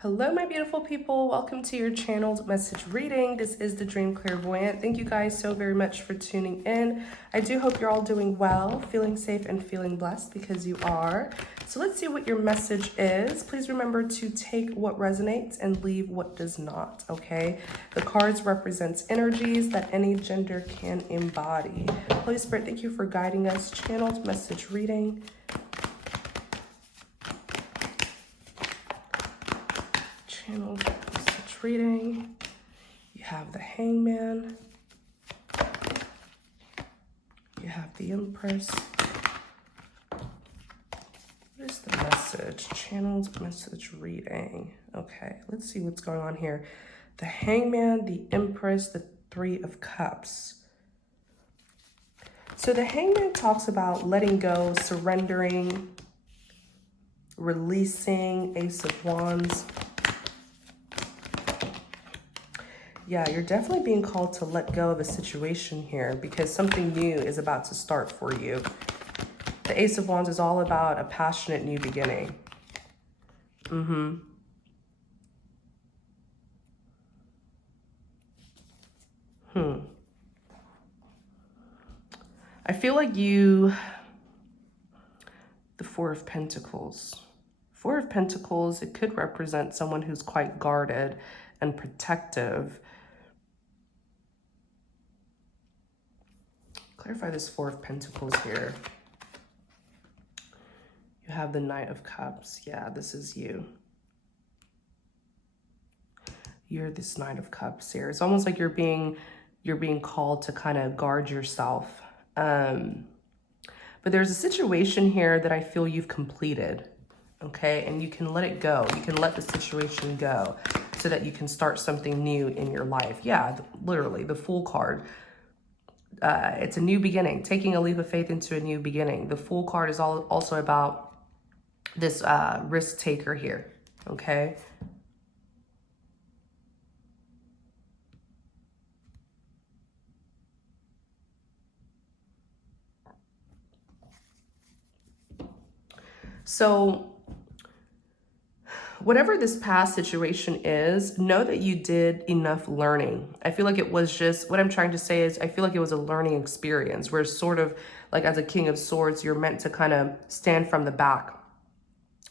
Hello, my beautiful people. Welcome to your channeled message reading. This is the Dream Clairvoyant. Thank you guys so very much for tuning in. I do hope you're all doing well, feeling safe, and feeling blessed because you are. So let's see what your message is. Please remember to take what resonates and leave what does not, okay? The cards represents energies that any gender can embody. Holy Spirit, thank you for guiding us. Channeled message reading. Channeled message reading. You have the Hangman. You have the Empress. What is the message? Channeled message reading. Okay, let's see what's going on here. The Hangman, the Empress, the Three of Cups. So the Hangman talks about letting go, surrendering, releasing. Ace of Wands. Yeah, you're definitely being called to let go of a situation here because something new is about to start for you. The Ace of Wands is all about a passionate new beginning. I feel like the Four of Pentacles. Four of Pentacles, it could represent someone who's quite guarded and protective. Clarify this Four of Pentacles here. You have the Knight of Cups. Yeah, this is you. You're this Knight of Cups here. It's almost like you're being called to kind of guard yourself. But there's a situation here that I feel you've completed, okay? And you can let it go. You can let the situation go so that you can start something new in your life. Yeah, literally, the Fool card. It's a new beginning, taking a leap of faith into a new beginning. The Fool card is also about this risk taker here, okay? So whatever this past situation is, know that you did enough learning. I feel like it was just, what I'm trying to say is I feel like it was a learning experience where sort of like as a King of Swords, you're meant to kind of stand from the back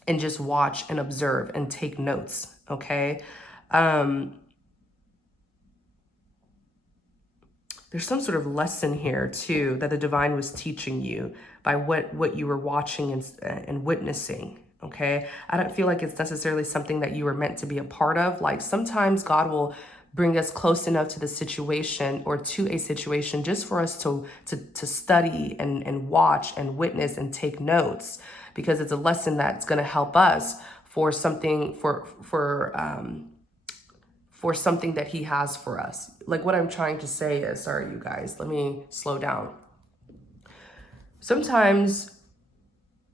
and just watch and observe and take notes, okay? There's some sort of lesson here too that the divine was teaching you by what you were watching and witnessing. Okay, I don't feel like it's necessarily something that you were meant to be a part of. Like sometimes God will bring us close enough to the situation or to a situation just for us to study and watch and witness and take notes, because it's a lesson that's going to help us for something for something that he has for us. Like what I'm trying to say is, sorry, you guys, let me slow down. Sometimes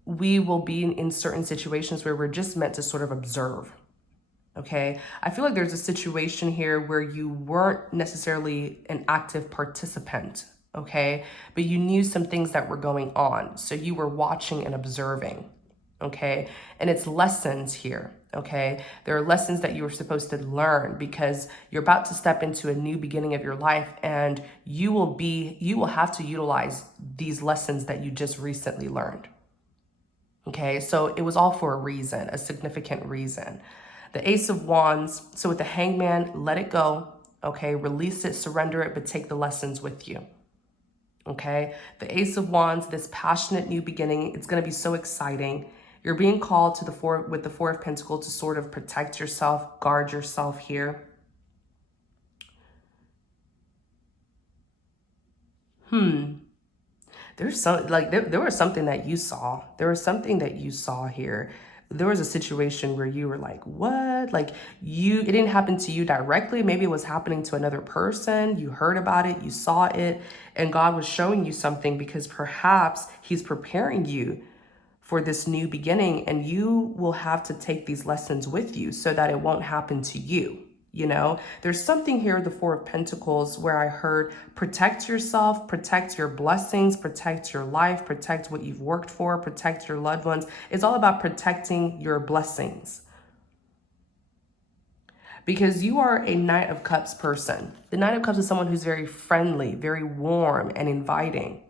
we will be in certain situations where we're just meant to sort of observe. Okay. I feel like there's a situation here where you weren't necessarily an active participant. Okay. But you knew some things that were going on. So you were watching and observing. Okay. And it's lessons here. Okay. There are lessons that you were supposed to learn because you're about to step into a new beginning of your life, and you will have to utilize these lessons that you just recently learned. Okay. So it was all for a reason, a significant reason. The Ace of Wands. So with the Hangman, let it go. Okay. Release it, surrender it, but take the lessons with you. Okay. The Ace of Wands, this passionate new beginning. It's going to be so exciting. You're being called to with the Four of Pentacles to sort of protect yourself, guard yourself here. There's some, like, there was something that you saw. There was something that you saw here. There was a situation where you were like, what? Like it didn't happen to you directly. Maybe it was happening to another person. You heard about it, you saw it, and God was showing you something because perhaps he's preparing you for this new beginning, and you will have to take these lessons with you so that it won't happen to you. You know, there's something here, the Four of Pentacles, where I heard protect yourself, protect your blessings, protect your life, protect what you've worked for, protect your loved ones. It's all about protecting your blessings. because you are a Knight of Cups person. The Knight of Cups is someone who's very friendly, very warm and inviting,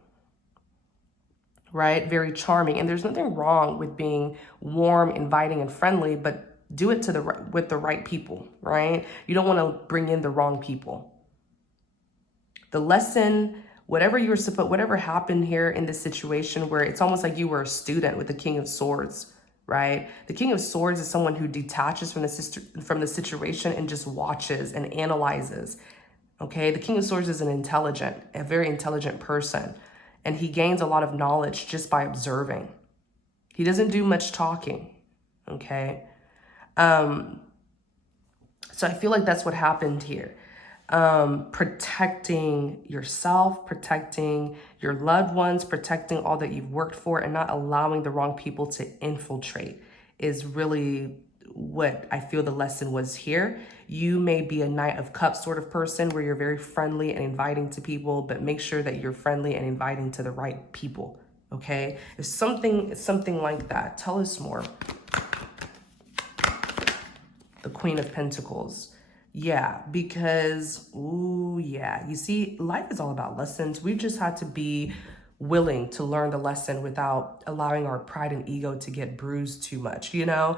right? Very charming. And there's nothing wrong with being warm, inviting, and friendly, but do it with the right people, right? You don't want to bring in the wrong people. The lesson, whatever happened here in this situation where it's almost like you were a student with the King of Swords, right? The King of Swords is someone who detaches from the situation and just watches and analyzes. Okay, the King of Swords is a very intelligent person, and he gains a lot of knowledge just by observing. He doesn't do much talking. Okay, so I feel like that's what happened here. Protecting yourself, protecting your loved ones, protecting all that you've worked for, and not allowing the wrong people to infiltrate is really what I feel the lesson was here. You may be a Knight of Cups sort of person where you're very friendly and inviting to people, but make sure that you're friendly and inviting to the right people, okay? If something like that, tell us more. The Queen of Pentacles. Yeah, because, you see, life is all about lessons. We just had to be willing to learn the lesson without allowing our pride and ego to get bruised too much, you know?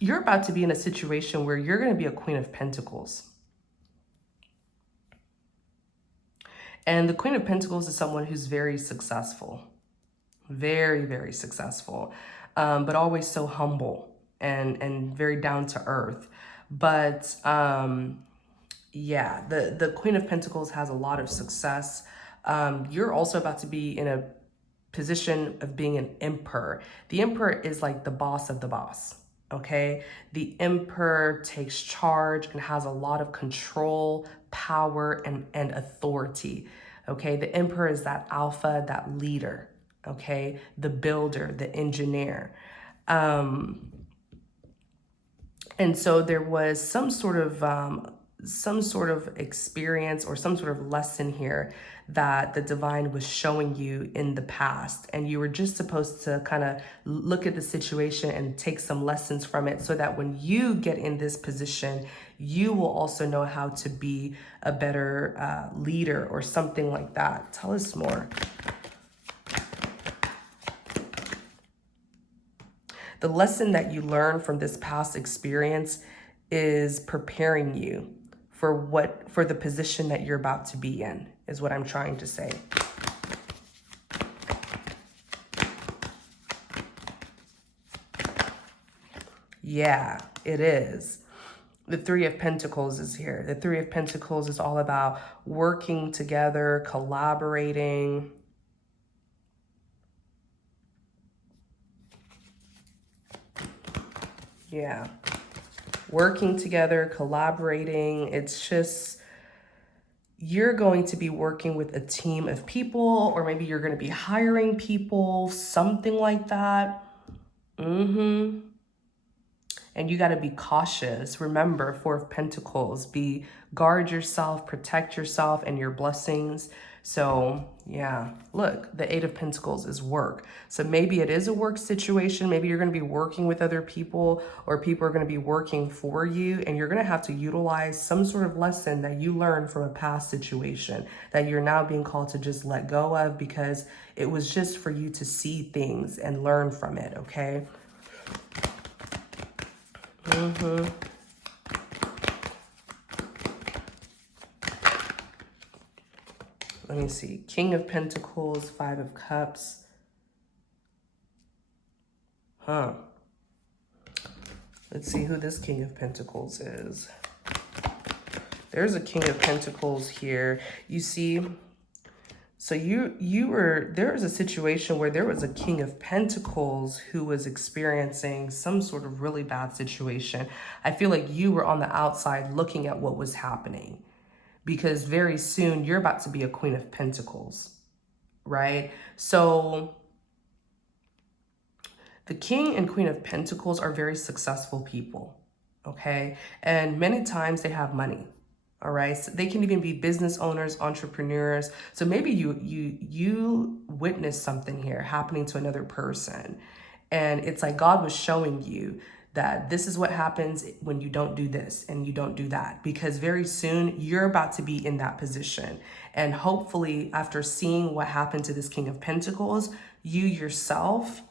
You're about to be in a situation where you're going to be a Queen of Pentacles. And the Queen of Pentacles is someone who's very successful. Very, very successful. But always so humble and very down to earth. But yeah, the Queen of Pentacles has a lot of success. You're also about to be in a position of being an emperor. The emperor is like the boss of the boss. Okay, the emperor takes charge and has a lot of control, power, and authority. Okay, the emperor is that alpha, that leader. Okay, the builder, the engineer. And so there was some sort of experience or some sort of lesson here that the divine was showing you in the past. And you were just supposed to kind of look at the situation and take some lessons from it so that when you get in this position, you will also know how to be a better leader or something like that. Tell us more. The lesson that you learn from this past experience is preparing you for the position that you're about to be in, is what I'm trying to say. Yeah, it is. The Three of Pentacles is here. The Three of Pentacles is all about working together, collaborating. Yeah. Working together, collaborating. It's just, you're going to be working with a team of people, or maybe you're going to be hiring people, something like that. And you got to be cautious. Remember, Four of Pentacles, guard yourself, protect yourself and your blessings. So yeah, look, the Eight of Pentacles is work. So maybe it is a work situation. Maybe you're going to be working with other people, or people are going to be working for you, and you're going to have to utilize some sort of lesson that you learned from a past situation that you're now being called to just let go of, because it was just for you to see things and learn from it, okay? Let me see. King of Pentacles, Five of Cups. Let's see who this King of Pentacles is. There's a King of Pentacles here. You see, so there was a situation where there was a King of Pentacles who was experiencing some sort of really bad situation. I feel like you were on the outside looking at what was happening, because very soon you're about to be a Queen of Pentacles, right? So the King and Queen of Pentacles are very successful people, okay? And many times they have money. All right, so they can even be business owners, entrepreneurs. So maybe you witnessed something here happening to another person, and it's like God was showing you that this is what happens when you don't do this and you don't do that, because very soon you're about to be in that position. And hopefully, after seeing what happened to this King of Pentacles, you yourself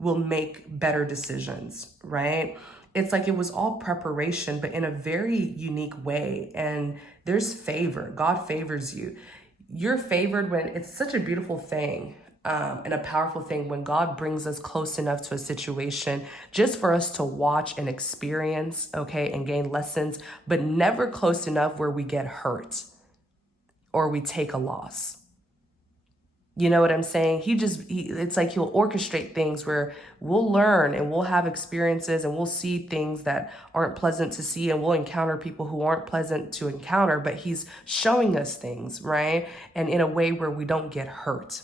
will make better decisions, right? It's like it was all preparation, but in a very unique way. And there's favor. God favors you. You're favored when it's such a beautiful thing. And a powerful thing when God brings us close enough to a situation just for us to watch and experience, okay, and gain lessons, but never close enough where we get hurt or we take a loss. You know what I'm saying? It's like he'll orchestrate things where we'll learn and we'll have experiences and we'll see things that aren't pleasant to see, and we'll encounter people who aren't pleasant to encounter, but he's showing us things, right? And in a way where we don't get hurt.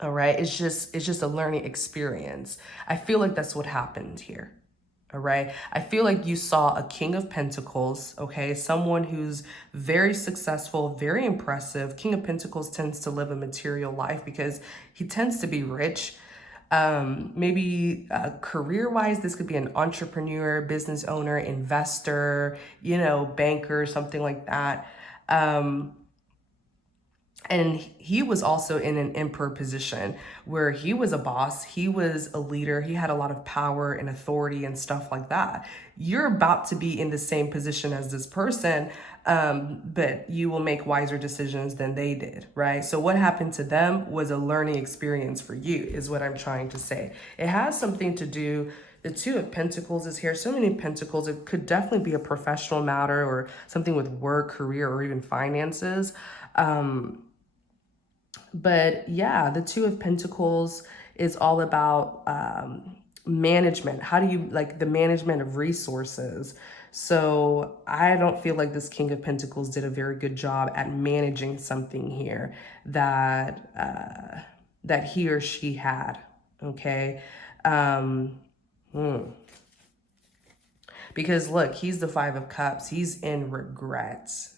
All right. It's just a learning experience. I feel like that's what happened here. All right. I feel like you saw a King of Pentacles. Okay. Someone who's very successful, very impressive. King of Pentacles tends to live a material life because he tends to be rich. Maybe career-wise, this could be an entrepreneur, business owner, investor, banker, something like that. And he was also in an emperor position where he was a boss, he was a leader, he had a lot of power and authority and stuff like that. You're about to be in the same position as this person, but you will make wiser decisions than they did, right? So what happened to them was a learning experience for you, is what I'm trying to say. It has something to do. The Two of Pentacles is here. So many pentacles. It could definitely be a professional matter or something with work, career, or even finances. But yeah, the Two of Pentacles is all about management. How do you, like, the management of resources? So I don't feel like this King of Pentacles did a very good job at managing something here that that he or she had. Okay. Because look, he's the Five of Cups. He's in regrets.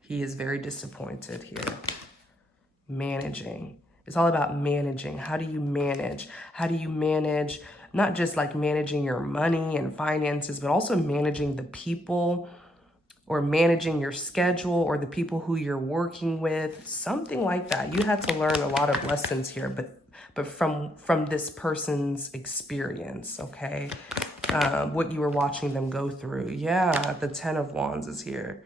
He is very disappointed here. Managing. It's all about managing. How do you manage? How do you manage, not just like managing your money and finances, but also managing the people, or managing your schedule, or the people who you're working with, something like that. You had to learn a lot of lessons here, but from this person's experience, okay? What you were watching them go through. Yeah, the Ten of Wands is here.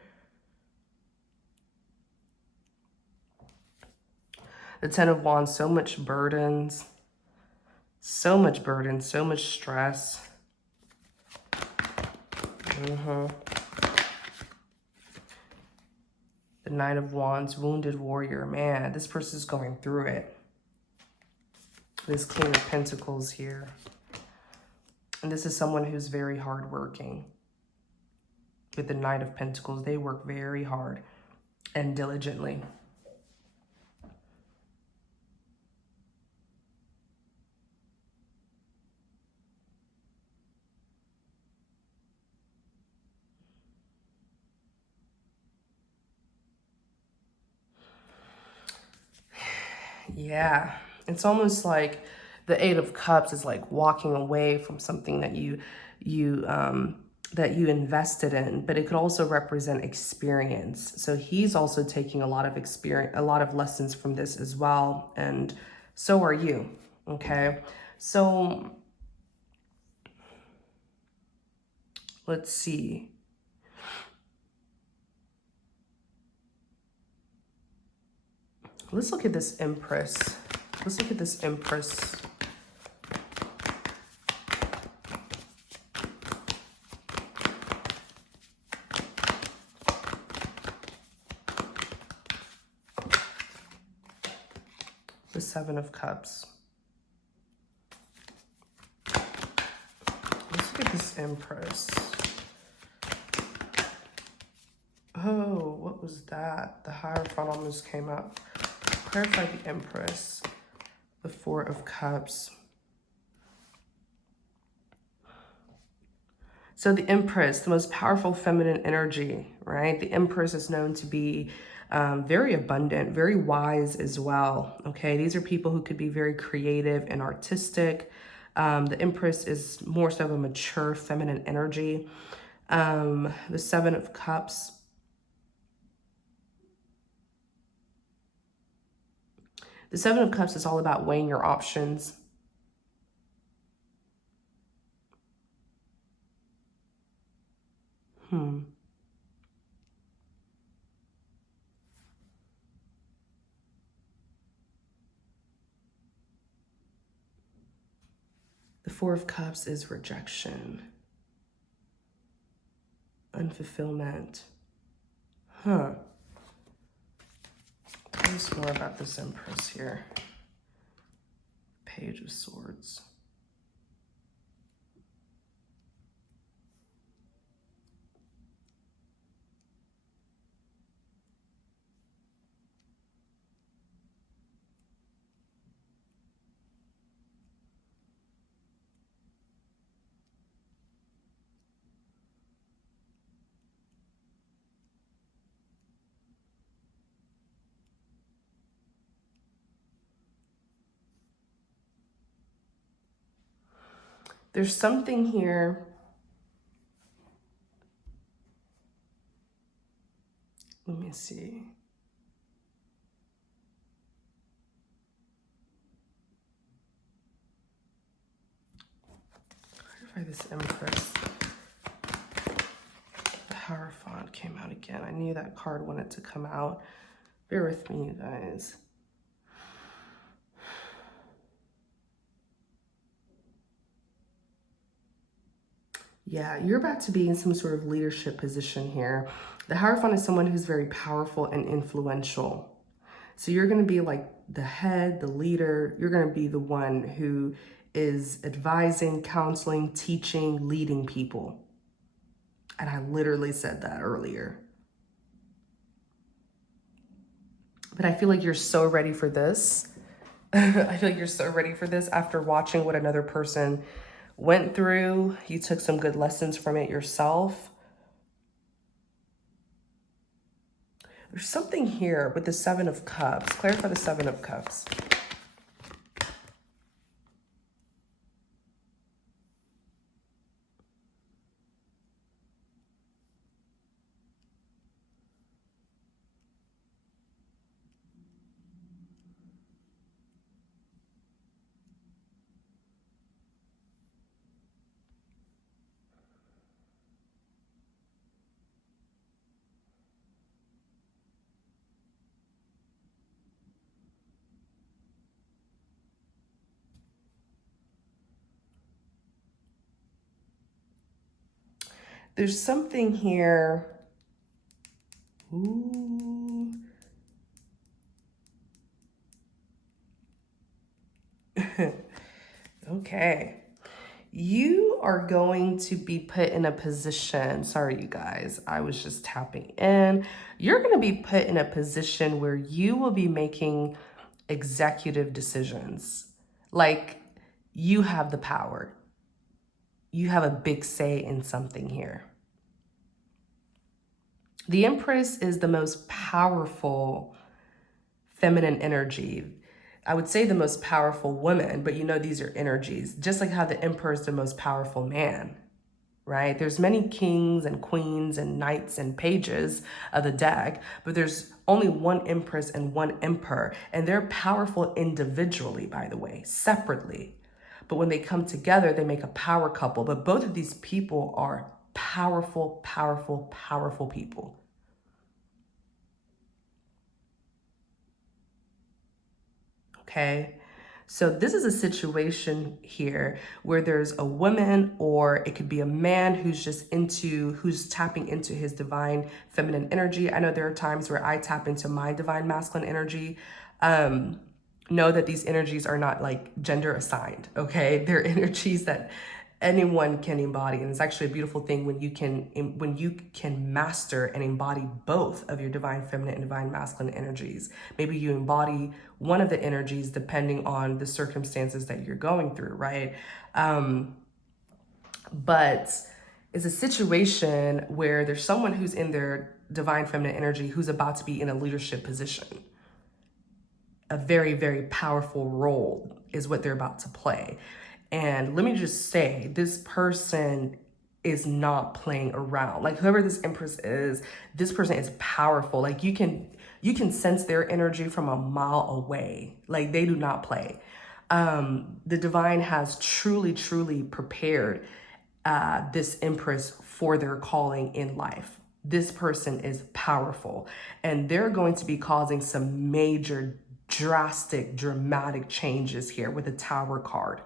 The Ten of Wands, so much burdens, so much stress. The Nine of Wands, wounded warrior. Man, this person's going through it. This King of Pentacles here. And this is someone who's very hardworking. With the Knight of Pentacles, they work very hard and diligently. Yeah, it's almost like the Eight of Cups is like walking away from something that you invested in, but it could also represent experience. So he's also taking a lot of experience, a lot of lessons from this as well, and so are you. Okay, so let's see. Let's look at this Empress. Let's look at this Empress. The Seven of Cups. Let's look at this Empress. Oh, what was that? The Hierophant almost came up. Clarify the Empress. The Four of Cups. So the Empress, the most powerful feminine energy, right? The Empress is known to be very abundant, very wise as well, okay? These are people who could be very creative and artistic. The Empress is more so of a mature feminine energy. The Seven of Cups. The Seven of Cups is all about weighing your options. The Four of Cups is rejection, unfulfillment. Tell us more about this Empress here. Page of Swords. There's something here. Let me see. Clarify this Empress. The Hierophant came out again. I knew that card wanted to come out. Bear with me, you guys. Yeah, you're about to be in some sort of leadership position here. The Hierophant is someone who's very powerful and influential. So you're going to be like the head, the leader. You're going to be the one who is advising, counseling, teaching, leading people. And I literally said that earlier. But I feel like you're so ready for this. I feel like you're so ready for this after watching what another person went through. You took some good lessons from it yourself. There's something here with the Seven of Cups. Clarify the Seven of Cups. There's something here. Ooh. Okay. You are going to be put in a position. Sorry, you guys. I was just tapping in. You're going to be put in a position where you will be making executive decisions. Like, you have the power. You have a big say in something here. The Empress is the most powerful feminine energy. I would say the most powerful woman, but you know these are energies. Just like how the Emperor is the most powerful man, right? There's many kings and queens and knights and pages of the deck, but there's only one Empress and one Emperor, and they're powerful individually, by the way, separately. But when they come together, they make a power couple. But both of these people are powerful, powerful, powerful people. Okay? So this is a situation here where there's a woman, or it could be a man who's who's tapping into his divine feminine energy. I know there are times where I tap into my divine masculine energy. Know that these energies are not like gender assigned, okay? They're energies that anyone can embody, and it's actually a beautiful thing when you can master and embody both of your divine feminine and divine masculine energies. Maybe you embody one of the energies depending on the circumstances that you're going through, right? But it's a situation where there's someone who's in their divine feminine energy who's about to be in a leadership position. A very, very powerful role is what they're about to play. And let me just say, this person is not playing around. Like whoever this Empress is, this person is powerful. Like you can sense their energy from a mile away. Like they do not play. The divine has truly prepared this Empress for their calling in life. This person is powerful, and they're going to be causing some major, drastic, dramatic changes here with the Tower card.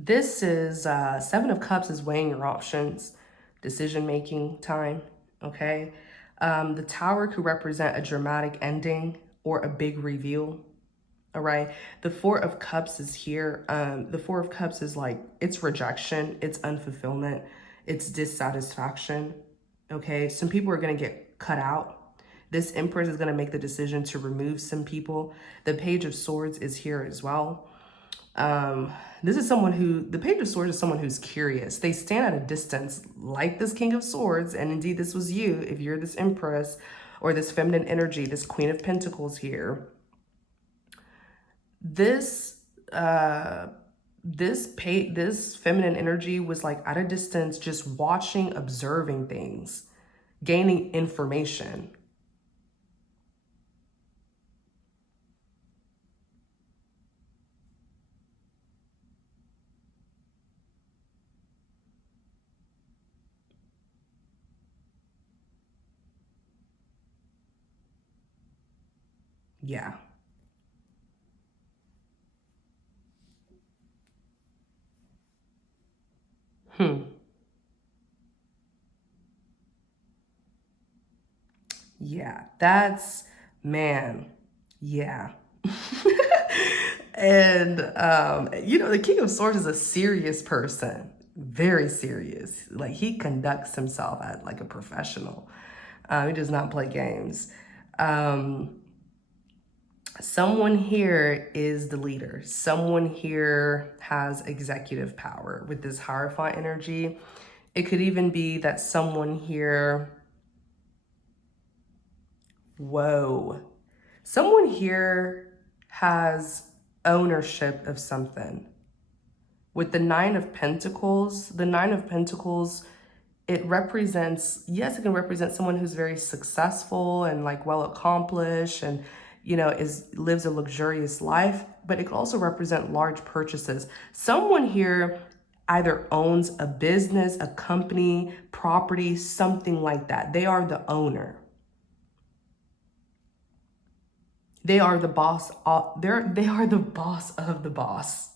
This is Seven of Cups is weighing your options, decision making time. Okay. The Tower could represent a dramatic ending or a big reveal. All right. The Four of Cups is here. The Four of Cups is like, it's rejection, it's unfulfillment, it's dissatisfaction. Okay. Some people are going to get cut out. This Empress is going to make the decision to remove some people. The Page of Swords is here as well. This is someone who, the Page of Swords is someone who's curious. They stand at a distance like this King of Swords. And indeed, this was you, if you're this Empress or this feminine energy, this Queen of Pentacles here. This feminine energy was like at a distance, just watching, observing things, gaining information. Yeah. Yeah, that's, man, yeah. And, the King of Swords is a serious person, very serious. Like he conducts himself as like a professional. He does not play games. Someone here is the leader. Someone here has executive power with this Hierophant energy. It could even be that someone here, whoa, someone here has ownership of something. With the Nine of Pentacles, it represents, yes, it can represent someone who's very successful and like well accomplished and, lives a luxurious life, but it can also represent large purchases. Someone here either owns a business, a company, property, something like that. They are the owner. They are the boss. They are the boss of the boss.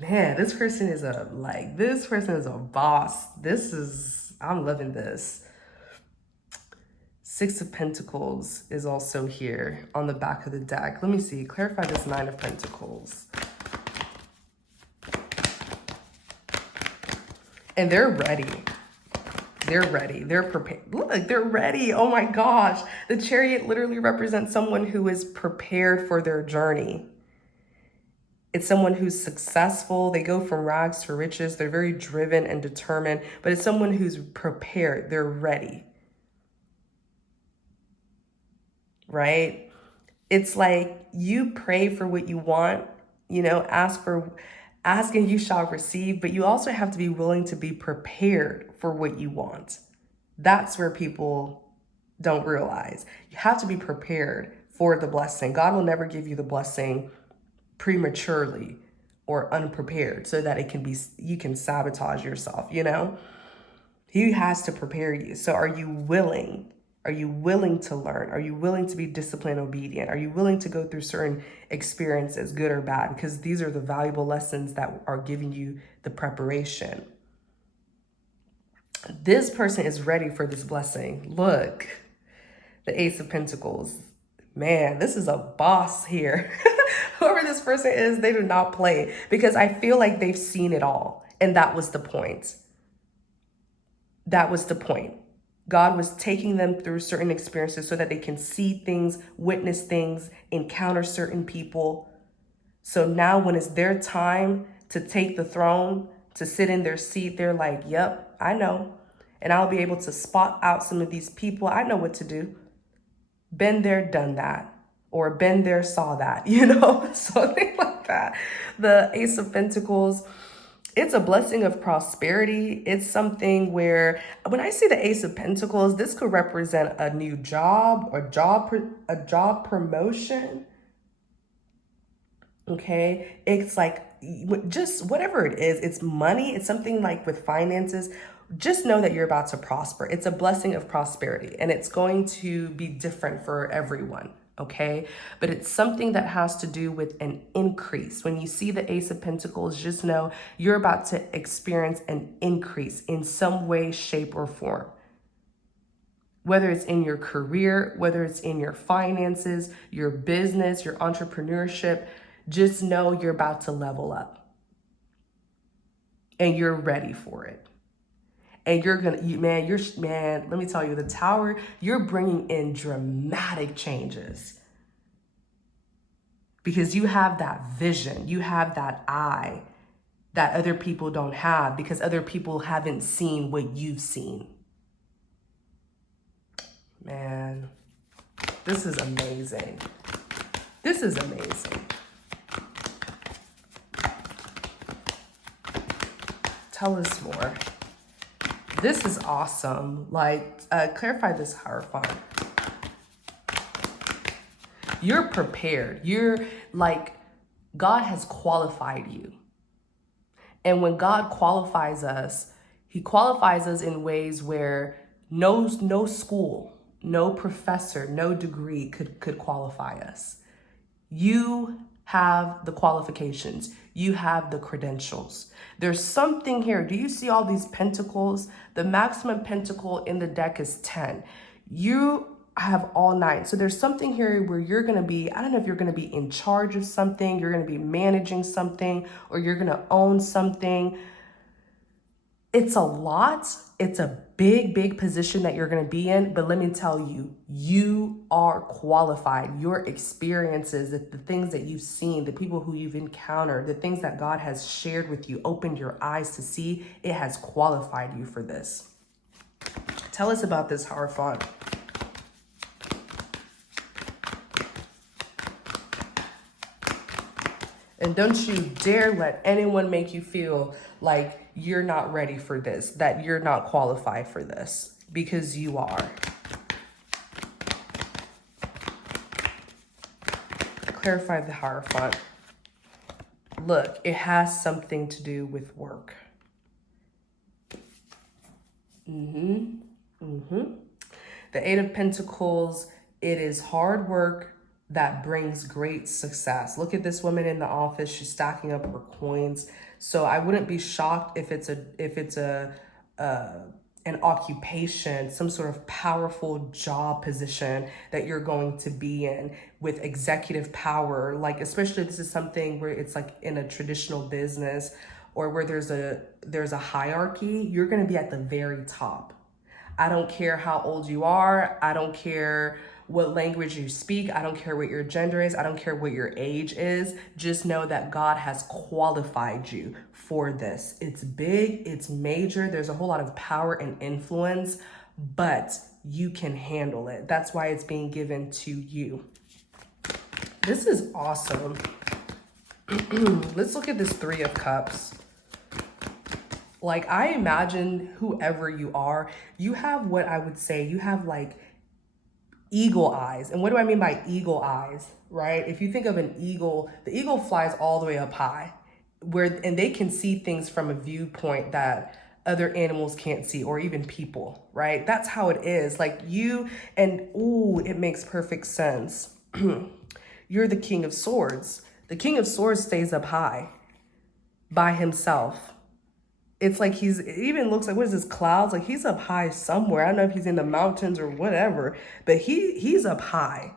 Man, this person is a boss. I'm loving this. Six of Pentacles is also here on the back of the deck. Let me see, clarify this Nine of Pentacles. And they're ready. They're ready. They're prepared. Look, they're ready. Oh my gosh. The Chariot literally represents someone who is prepared for their journey. It's someone who's successful. They go from rags to riches. They're very driven and determined, but it's someone who's prepared. They're ready. Right? It's like you pray for what you want, ask and you shall receive, but you also have to be willing to be prepared for what you want. That's where people don't realize. You have to be prepared for the blessing. God will never give you the blessing prematurely or unprepared so that you can sabotage yourself, He has to prepare you. So are you willing? Are you willing to learn? Are you willing to be disciplined, obedient? Are you willing to go through certain experiences, good or bad? Because these are the valuable lessons that are giving you the preparation. This person is ready for this blessing. Look, the Ace of Pentacles. Man, this is a boss here. Whoever this person is, they do not play because I feel like they've seen it all. And that was the point. That was the point. God was taking them through certain experiences so that they can see things, witness things, encounter certain people. So now when it's their time to take the throne, to sit in their seat, they're like, yep, I know. And I'll be able to spot out some of these people. I know what to do. Been there, done that. Or been there, saw that, something like that. The Ace of Pentacles, it's a blessing of prosperity. It's something where when I see the Ace of Pentacles, this could represent a new job or a job promotion. Okay, it's like just whatever it is, it's money, it's something like with finances. Just know that you're about to prosper. It's a blessing of prosperity and it's going to be different for everyone. Okay, but it's something that has to do with an increase. When you see the Ace of Pentacles, just know you're about to experience an increase in some way, shape, or form. Whether it's in your career, whether it's in your finances, your business, your entrepreneurship, just know you're about to level up and you're ready for it. And you're gonna, let me tell you, the Tower, you're bringing in dramatic changes because you have that vision, you have that eye that other people don't have because other people haven't seen what you've seen. Man, this is amazing. This is amazing. Tell us more. This is awesome. Like, clarify this Hierophant. You're prepared. You're like, God has qualified you. And when God qualifies us, he qualifies us in ways where no school, no professor, no degree could qualify us. You have the qualifications. You have the credentials. There's something here. Do you see all these pentacles? The maximum pentacle in the deck is 10. You have all 9. So there's something here where you're going to be, I don't know if you're going to be in charge of something, you're going to be managing something, or you're going to own something. It's a lot. It's a big position that you're going to be in. But let me tell you, you are qualified. Your experiences, the things that you've seen, the people who you've encountered, the things that God has shared with you, opened your eyes to see, it has qualified you for this. Tell us about this Hierophant. And don't you dare let anyone make you feel like you're not ready for this, that you're not qualified for this, because you are. Clarify the Hierophant. Look, it has something to do with work. The Eight of Pentacles, it is hard work that brings great success. Look at this woman in the office. She's stacking up her coins. So I wouldn't be shocked if it's an occupation, some sort of powerful job position that you're going to be in with executive power. Like, especially this is something where it's like in a traditional business or where there's a hierarchy, you're going to be at the very top. I don't care how old you are. I don't care what language you speak. I don't care what your gender is. I don't care what your age is. Just know that God has qualified you for this. It's big, it's major. There's a whole lot of power and influence, but you can handle it. That's why it's being given to you. This is awesome. Let's look at this Three of Cups. Like, I imagine whoever you are, you have what I would say, you have like eagle eyes. And what do I mean by eagle eyes, right? If you think of an eagle, the eagle flies all the way up high, and they can see things from a viewpoint that other animals can't see, or even people, right? That's how it is. Like you, and ooh, it makes perfect sense. You're the King of Swords. The King of Swords stays up high by himself. It's like it even looks like, what is this, clouds? Like he's up high somewhere. I don't know if he's in the mountains or whatever, but he's up high.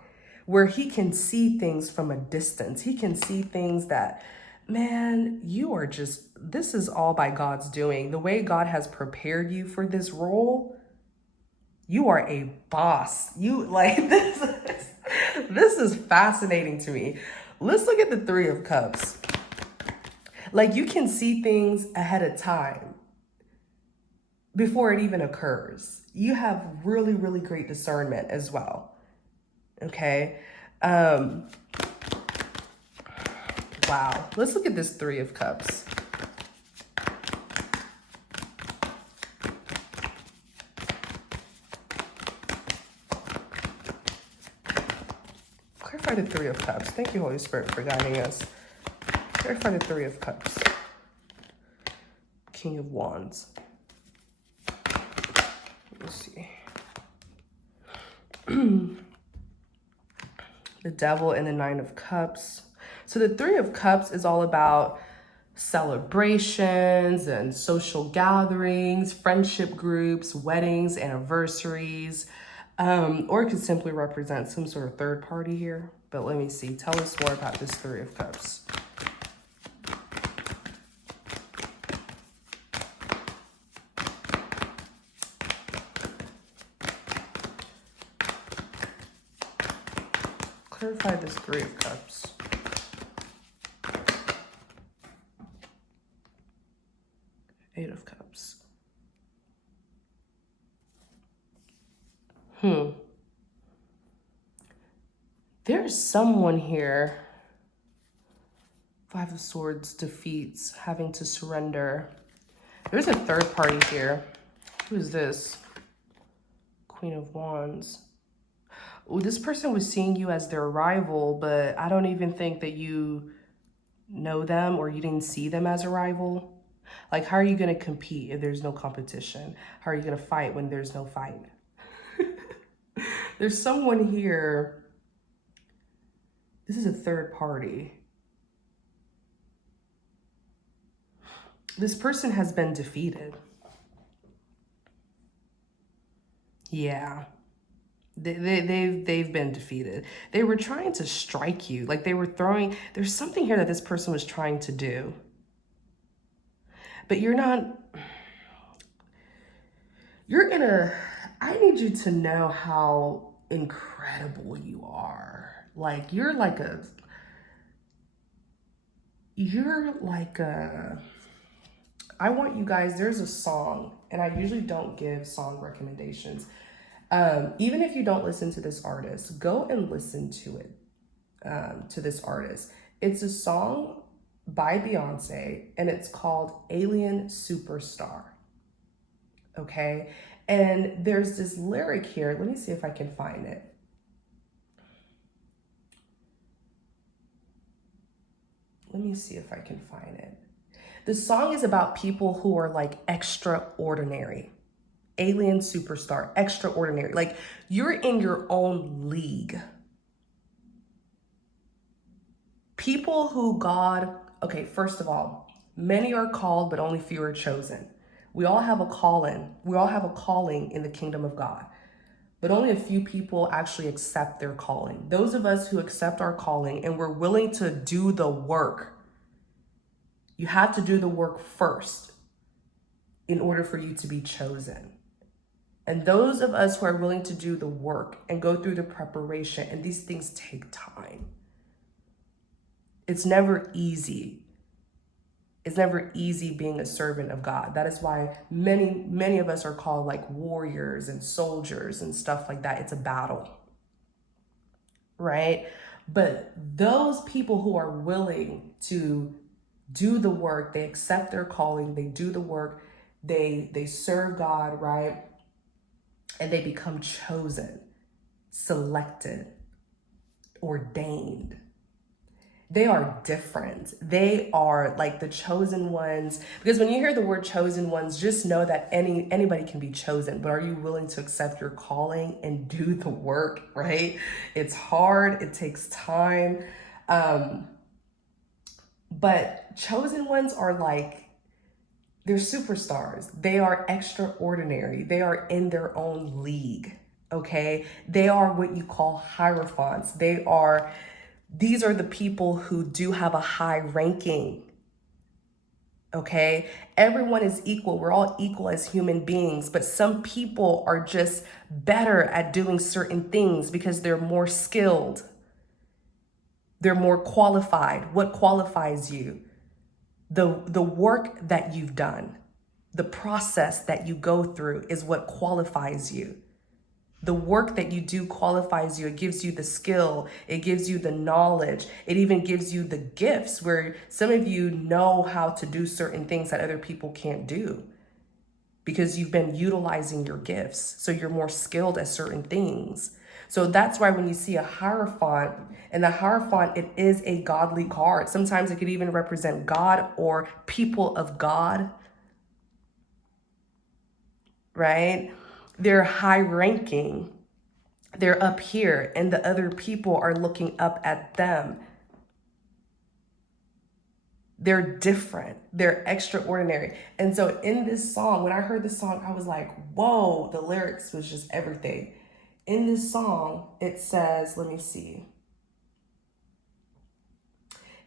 where he can see things from a distance. He can see things that, man, this is all by God's doing. The way God has prepared you for this role, you are a boss. This is fascinating to me. Let's look at the Three of Cups. Like, you can see things ahead of time before it even occurs. You have really, really great discernment as well. Okay. Wow. Let's look at this Three of Cups. Clarify the Three of Cups. Thank you, Holy Spirit, for guiding us. Clarify the Three of Cups. King of Wands. Let me see. The Devil and the Nine of Cups. So the Three of Cups is all about celebrations and social gatherings, friendship groups, weddings, anniversaries, or it could simply represent some sort of third party here. But let me see. Tell us more about this Three of Cups. Clarify this Three of Cups. Eight of Cups. There's someone here. Five of Swords, defeats, having to surrender. There's a third party here. Who is this? Queen of Wands. Oh, this person was seeing you as their rival, but I don't even think that you know them or you didn't see them as a rival. Like, how are you going to compete if there's no competition? How are you going to fight when there's no fight? There's someone here. This is a third party. This person has been defeated. Yeah. They've been defeated. They were trying to strike you. Like, there's something here that this person was trying to do. But I need you to know how incredible you are. Like, you're like I want you guys, there's a song, and I usually don't give song recommendations. Even if you don't listen to this artist, go and listen to it, to this artist. It's a song by Beyonce, and it's called Alien Superstar. Okay? And there's this lyric here. Let me see if I can find it. The song is about people who are like extraordinary. Alien superstar, extraordinary. Like, you're in your own league. People who okay, first of all, many are called, but only few are chosen. We all have a calling. We all have a calling in the kingdom of God, but only a few people actually accept their calling. Those of us who accept our calling and we're willing to do the work, you have to do the work first in order for you to be chosen. And those of us who are willing to do the work and go through the preparation, and these things take time. It's never easy. It's never easy being a servant of God. That is why many of us are called like warriors and soldiers and stuff like that. It's a battle, right? But those people who are willing to do the work, they accept their calling, they do the work, they serve God, right? And they become chosen, selected, ordained. They are different. They are like the chosen ones. Because when you hear the word chosen ones, just know that anybody can be chosen. But are you willing to accept your calling and do the work, right? It's hard. It takes time. But chosen ones are like, they're superstars. They are extraordinary. They are in their own league. okay? They are what you call hierophants. These are the people who do have a high ranking, okay? Everyone is equal. We're all equal as human beings, but some people are just better at doing certain things because they're more skilled. They're more qualified. What qualifies you? The work that you've done, the process that you go through is what qualifies you. The work that you do qualifies you. It gives you the skill. It gives you the knowledge. It even gives you the gifts where some of you know how to do certain things that other people can't do because you've been utilizing your gifts. So you're more skilled at certain things. So that's why when you see a Hierophant, and the Hierophant, it is a godly card. Sometimes it could even represent God or people of God, right? They're high ranking. They're up here and the other people are looking up at them. They're different. They're extraordinary. And so in this song, when I heard this song, I was like, whoa, the lyrics was just everything. In this song, it says, let me see.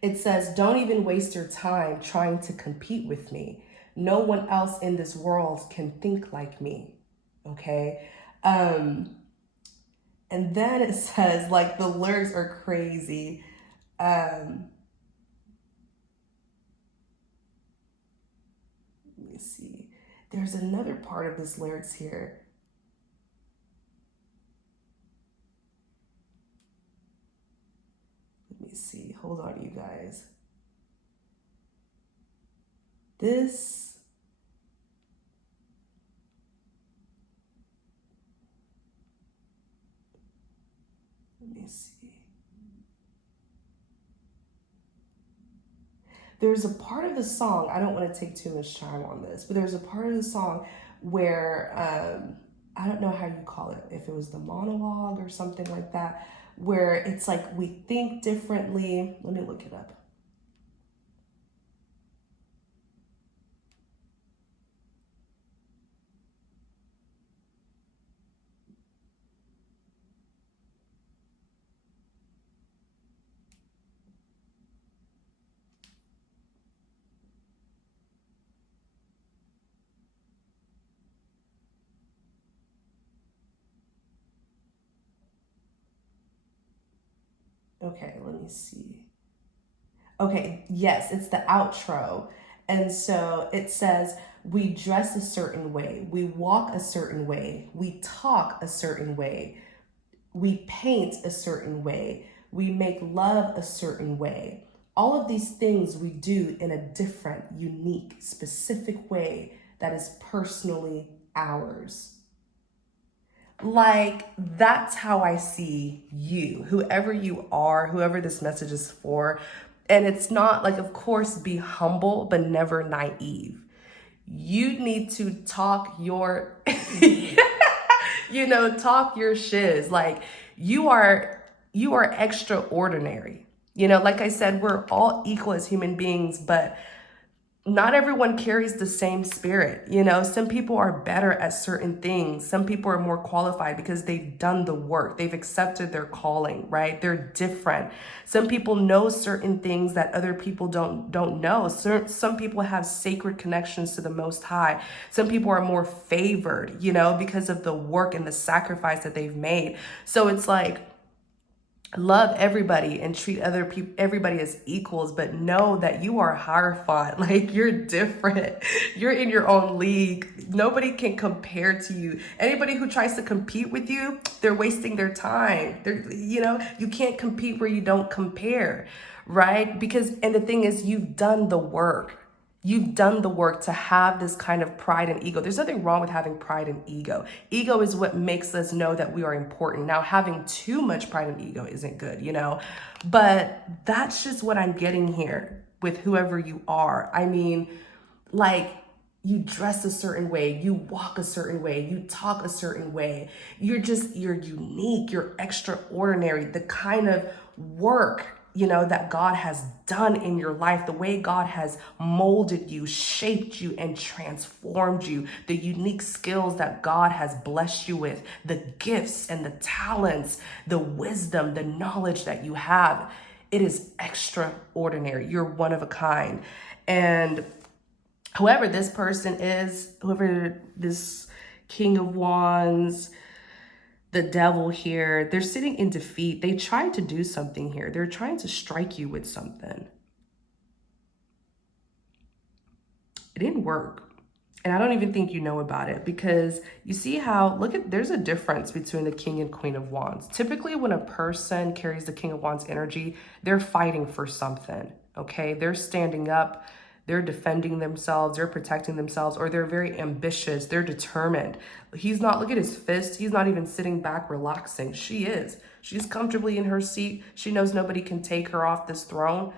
It says, don't even waste your time trying to compete with me. No one else in this world can think like me. Okay. And then it says, like, the lyrics are crazy. Let me see. There's another part of this lyrics here. Let me see. Hold on, you guys. This. Let me see. There's a part of the song, I don't want to take too much time on this, but there's a part of the song where, I don't know how you call it, if it was the monologue or something like that, where it's like we think differently. Let me look it up. Okay, let me see. Okay, yes, it's the outro. And so it says, we dress a certain way, we walk a certain way, we talk a certain way, we paint a certain way, we make love a certain way. All of these things we do in a different, unique, specific way that is personally ours. Like, that's how I see you, whoever you are, whoever this message is for. And it's not like, of course, be humble, but never naive. You need to talk your, talk your shiz. Like, you are extraordinary. Like I said, we're all equal as human beings, but not everyone carries the same spirit. Some people are better at certain things. Some people are more qualified because they've done the work. They've accepted their calling, right? They're different. Some people know certain things that other people don't know. Some people have sacred connections to the Most High. Some people are more favored, because of the work and the sacrifice that they've made. So it's like, love everybody and treat everybody as equals, but know that you are Hierophant. Like, you're different. You're in your own league. Nobody can compare to you. Anybody who tries to compete with you, they're wasting their time. You can't compete where you don't compare, right? And the thing is, you've done the work. You've done the work to have this kind of pride and ego. There's nothing wrong with having pride and ego. Ego is what makes us know that we are important. Now, having too much pride and ego isn't good, But that's just what I'm getting here with whoever you are. I mean, like, you dress a certain way, you walk a certain way, you talk a certain way. You're unique, you're extraordinary. The kind of work that God has done in your life, the way God has molded you, shaped you, and transformed you, the unique skills that God has blessed you with, the gifts and the talents, the wisdom, the knowledge that you have. It is extraordinary. You're one of a kind. And whoever this person is, whoever this King of Wands, the devil here, they're sitting in defeat. They tried to do something here. They're trying to strike you with something. It didn't work. And I don't even think you know about it, because you see how, there's a difference between the King and Queen of Wands. Typically, when a person carries the King of Wands energy, they're fighting for something, okay? They're standing up, they're defending themselves, they're protecting themselves, or they're very ambitious, they're determined. He's not, look at his fist, he's not even sitting back relaxing. She is. She's comfortably in her seat. She knows nobody can take her off this throne.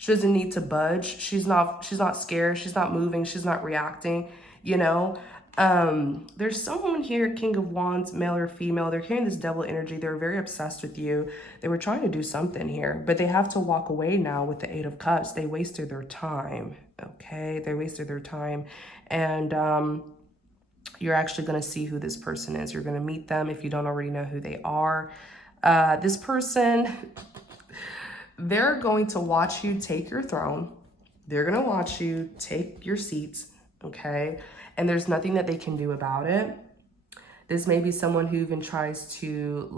She doesn't need to budge. She's not scared. She's not moving. She's not reacting, There's someone here, King of Wands, male or female. They're carrying this devil energy. They're very obsessed with you. They were trying to do something here, but they have to walk away now with the Eight of Cups. They wasted their time, okay? They wasted their time. And you're actually going to see who this person is. You're going to meet them if you don't already know who they are. This person... They're going to watch you take your throne. They're going to watch you take your seats, okay? And there's nothing that they can do about it. This may be someone who even tries to,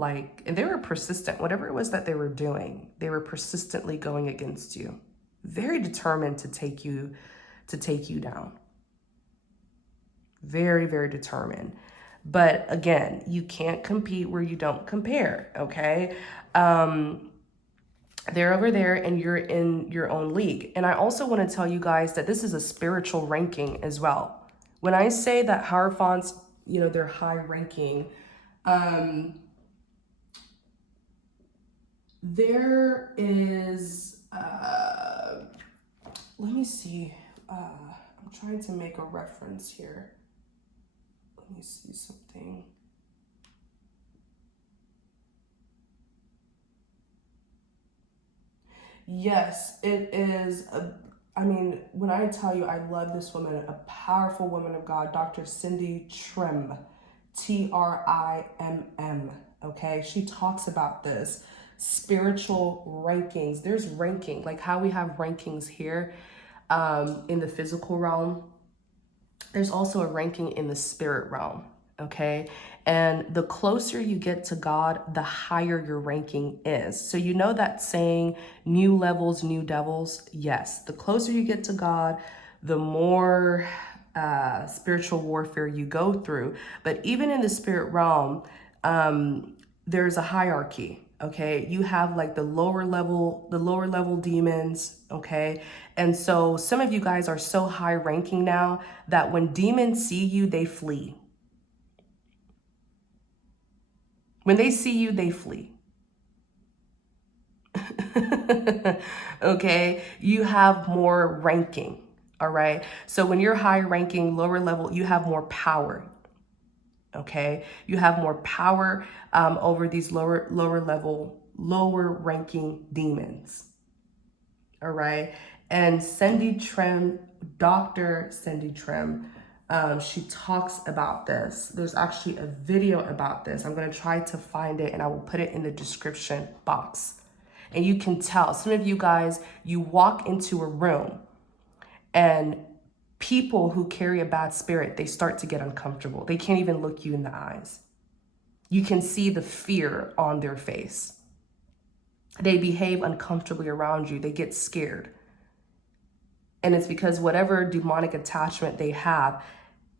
and they were persistent. Whatever it was that they were doing, they were persistently going against you. Very determined to take you down. Very, very determined. But again, you can't compete where you don't compare, okay? They're over there and you're in your own league. And I also want to tell you guys that this is a spiritual ranking as well. When I say that Hierophants, they're high ranking, there is, let me see, I'm trying to make a reference here. Let me see something. Yes, it is. When I tell you, I love this woman, a powerful woman of God, Dr. Cindy Trimm, Trimm, okay? She talks about this, spiritual rankings. There's ranking, like how we have rankings here in the physical realm. There's also a ranking in the spirit realm, okay? And the closer you get to God, the higher your ranking is. So you know that saying, new levels, new devils? Yes, the closer you get to God, the more spiritual warfare you go through. But even in the spirit realm, there's a hierarchy, okay? You have the lower level demons, okay? And so some of you guys are so high ranking now that when demons see you, they flee. When they see you, they flee. Okay? You have more ranking, all right? So when you're high ranking, lower level, you have more power, okay? You have more power over these lower ranking demons, all right? And Cindy Trimm, Dr. Cindy Trimm, she talks about this. There's actually a video about this. I'm going to try to find it and I will put it in the description box. And you can tell, some of you guys, you walk into a room and people who carry a bad spirit, they start to get uncomfortable. They can't even look you in the eyes. You can see the fear on their face. They behave uncomfortably around you. They get scared. And it's because whatever demonic attachment they have,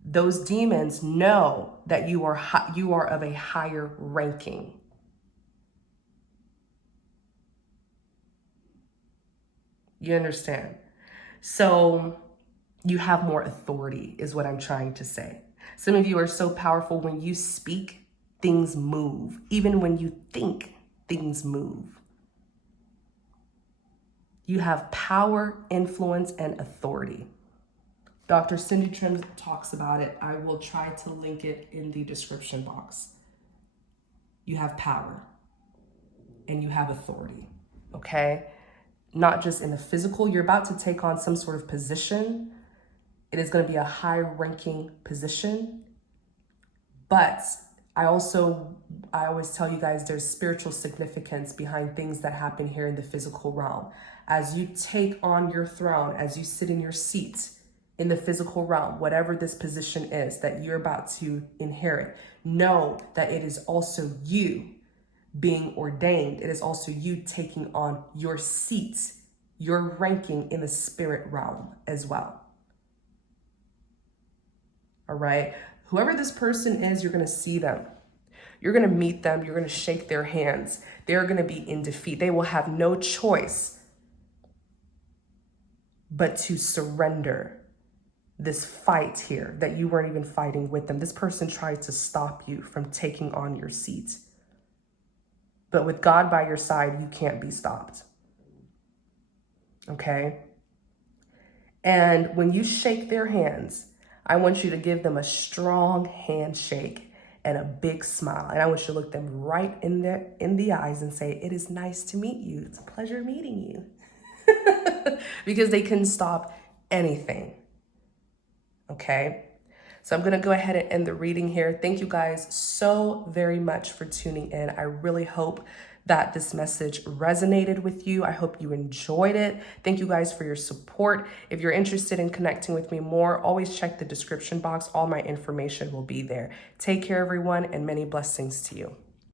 those demons know that you are of a higher ranking. You understand? So you have more authority is what I'm trying to say. Some of you are so powerful when you speak, things move. Even when you think, things move. You have power, influence, and authority. Dr. Cindy Trimm talks about it. I will try to link it in the description box. You have power and you have authority. okay? Not just in the physical. You're about to take on some sort of position. It is going to be a high-ranking position. But I always tell you guys there's spiritual significance behind things that happen here in the physical realm. As you take on your throne, as you sit in your seat in the physical realm, whatever this position is that you're about to inherit, know that it is also you being ordained. It is also you taking on your seat, your ranking in the spirit realm as well. All right? Whoever this person is, you're going to see them. You're going to meet them. You're going to shake their hands. They're going to be in defeat. They will have no choice but to surrender this fight here that you weren't even fighting with them. This person tried to stop you from taking on your seat. But with God by your side, you can't be stopped. Okay? And when you shake their hands, I want you to give them a strong handshake and a big smile. And I want you to look them right in the eyes and say, "It is nice to meet you. It's a pleasure meeting you." Because they couldn't stop anything. Okay? So I'm going to go ahead and end the reading here. Thank you guys so very much for tuning in. I really hope that this message resonated with you. I hope you enjoyed it. Thank you guys for your support. If you're interested in connecting with me more, always check the description box. All my information will be there. Take care, everyone, and many blessings to you.